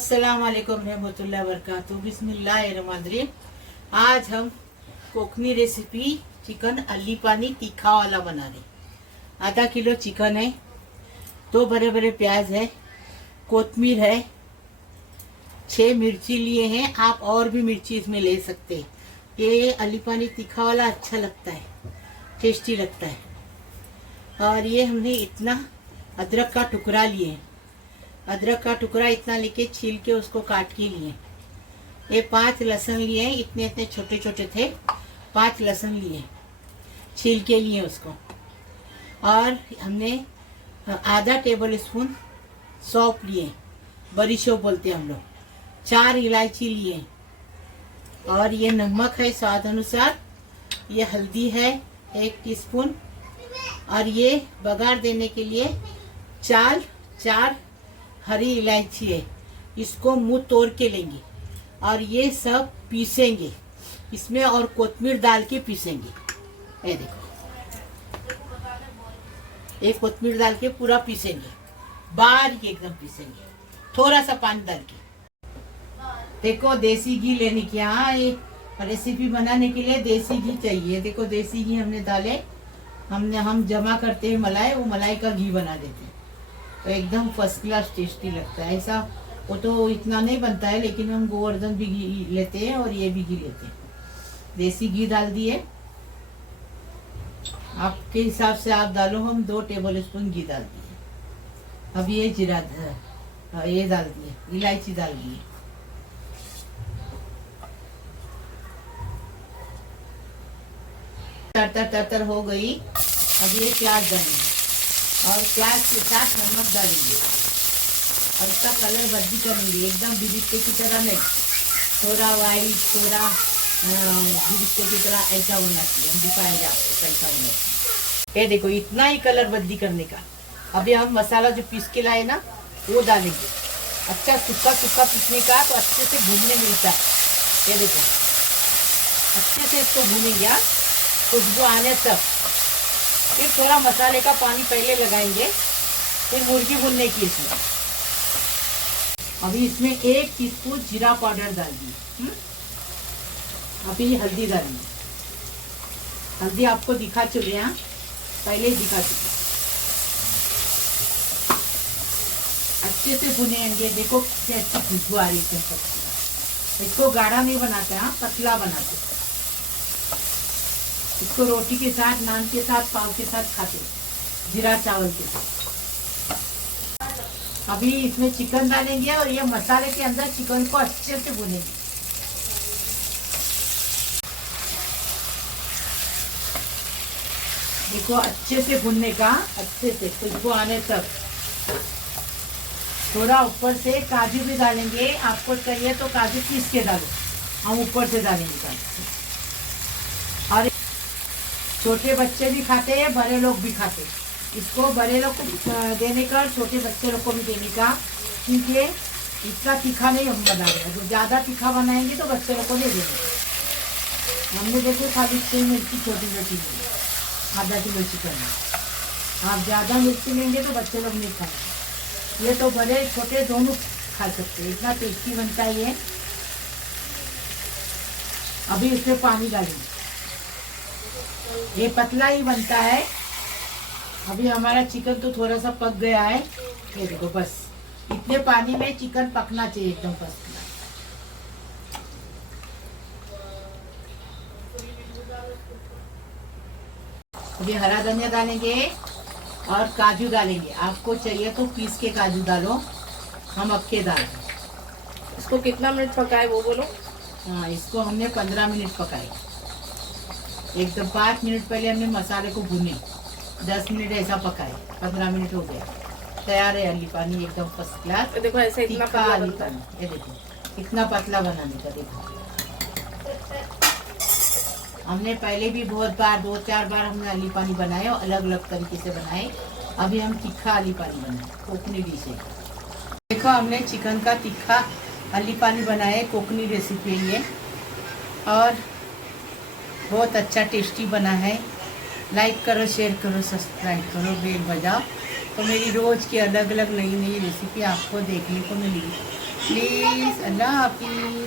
अस्सलाम वालेकुम रहमतुल्लाहि वबरकातुहू। बिस्मिल्लाहिर्रहमानिर्रहीम। आज हम कोकनी रेसिपी चिकन अली पानी तीखा वाला बना रहे। आधा किलो चिकन है, 2 बड़े बड़े प्याज है, कोतमीर है, 6 मिर्ची लिए हैं। आप और भी मिर्ची इसमें ले सकते हैं। ये अली पानी तीखा वाला अच्छा लगता है, टेस्टी लगता है। और ये हमने इतना अदरक का टुकड़ा लिए, अदरक का टुकड़ा इतना लेके छील के उसको काट के लिए। ये 5 लहसुन लिए, इतने इतने छोटे छोटे थे, 5 लहसुन लिए, छील के लिए उसको। और हमने आधा टेबल स्पून सौंफ लिए, बड़ी सौंफ बोलते हैं हम लोग। 4 इलायची लिए। और ये नमक है स्वाद अनुसार। ये हल्दी है 1 टीस्पून। और ये बघार देने के लिए 4 हरी इलायची है, इसको मुंह तोड़ के लेंगे और ये सब पीसेंगे इसमें, और कोतमीर डाल के पीसेंगे। ये देखो, ये कोतमीर डाल के पूरा पीसेंगे, बारीक एकदम पीसेंगे, थोड़ा सा पानी डाल के। देखो देसी घी लेने की, यहाँ ये रेसिपी बनाने के लिए देसी घी चाहिए। देखो देसी घी हमने डाले, हम जमा करते हैं मलाई, वो मलाई का घी बना देते हैं, तो एकदम फर्स्ट क्लास टेस्टी लगता है। ऐसा वो तो इतना नहीं बनता है, लेकिन हम गोवर्धन भी घी लेते हैं और ये भी घी लेते हैं। देसी घी डाल दिए, आपके हिसाब से आप डालो। हम 2 टेबल स्पून घी डाल दिए। अब ये जीरा ये डाल दिए, इलायची डाल दिए। तर हो गई। अब ये प्याज डालेंगे और प्याज के साथ नमक डालेंगे और इसका कलर बदली करेंगे, एकदम बिरिस्ते की तरह नहीं, थोड़ा वाइट, थोड़ा बिरिस्ते की तरह ऐसा होना चाहिए। हम दिखाएंगे आपको कैसा होना चाहिए। ये देखो, इतना ही कलर बदली करने का। अभी हम मसाला जो पीस के लाए ना, वो डालेंगे। अच्छा सूखा सूखा पीसने का, तो अच्छे से भूनने मिलता है। ये देखो, अच्छे से इसको भूनेंगे, खुशबू आने तक। फिर थोड़ा मसाले का पानी पहले लगाएंगे, फिर मुर्गी भुनने की इसमें। अभी इसमें 1 टीस्पून जीरा पाउडर डाल दी। अभी हल्दी डालेंगे। हल्दी आपको दिखा चुके हैं, पहले ही दिखा चुके। अच्छे से भुनेंगे। देखो कितनी अच्छी खुशबू आ रही है। इसको गाढ़ा नहीं बनाते, हाँ पतला बनाते। इसको रोटी के साथ, नान के साथ, पाव के साथ खाते, जीरा चावल के साथ। अभी इसमें चिकन डालेंगे और ये मसाले के अंदर चिकन को अच्छे से भुनेंगे। देखो अच्छे से भुनने का, अच्छे से खुशबू आने तक। थोड़ा ऊपर से काजू भी डालेंगे, आपको चाहिए तो काजू पीस के डालो, हम ऊपर से डालेंगे काजू। और छोटे बच्चे भी खाते हैं, बड़े लोग भी खाते हैं। इसको बड़े लोग को देने का, छोटे बच्चे लोग को भी देने का, क्योंकि इतना तीखा नहीं हम बना रहे हैं। तो ज़्यादा तीखा बनाएंगे तो बच्चे लोग को नहीं देंगे। हमने देखो खाली 6 मिर्ची छोटी छोटी ली, आधा किलो चिकन में। आप ज़्यादा मिर्ची लेंगे तो बच्चे लोग नहीं खाएंगे। ये तो बड़े छोटे दोनों खा सकते हैं, इतना टेस्टी बनता है ये। अभी इसमें पानी डालेंगे, ये पतला ही बनता है। अभी हमारा चिकन तो थोड़ा सा पक गया है। ये देखो, बस इतने पानी में चिकन पकना चाहिए एकदम फर्स्ट क्लास। अभी हरा धनिया डालेंगे और काजू डालेंगे। आपको चाहिए तो पीस के काजू डालो, हम अक्के डाल दें। इसको कितना मिनट पकाए वो बोलो। हाँ, इसको हमने 15 मिनट पकाए। एकदम 5 मिनट पहले हमने मसाले को भुने, 10 मिनट ऐसा पकाए, 15 मिनट हो गया। तैयार है अली पानी, एकदम फर्स्ट क्लास। देखो ऐसे इतना तीखा पतला अली बनता है। पानी। ये देखो इतना पतला बनाने का। देखो हमने पहले भी बहुत बार, 2-4 बार हमने अली पानी बनाए और अलग अलग तरीके से बनाए। अभी हम तीखा अली पानी बनाए, कोकनी डिश है। देखो हमने चिकन का तीखा अली पानी बनाया, कोकनी रेसिपी है ये, और बहुत अच्छा टेस्टी बना है। लाइक करो, शेयर करो, सब्सक्राइब करो, बेल बजाओ, तो मेरी रोज़ की अलग अलग नई नई रेसिपी आपको देखने को मिलेगी। प्लीज अल्लाह हाफिज।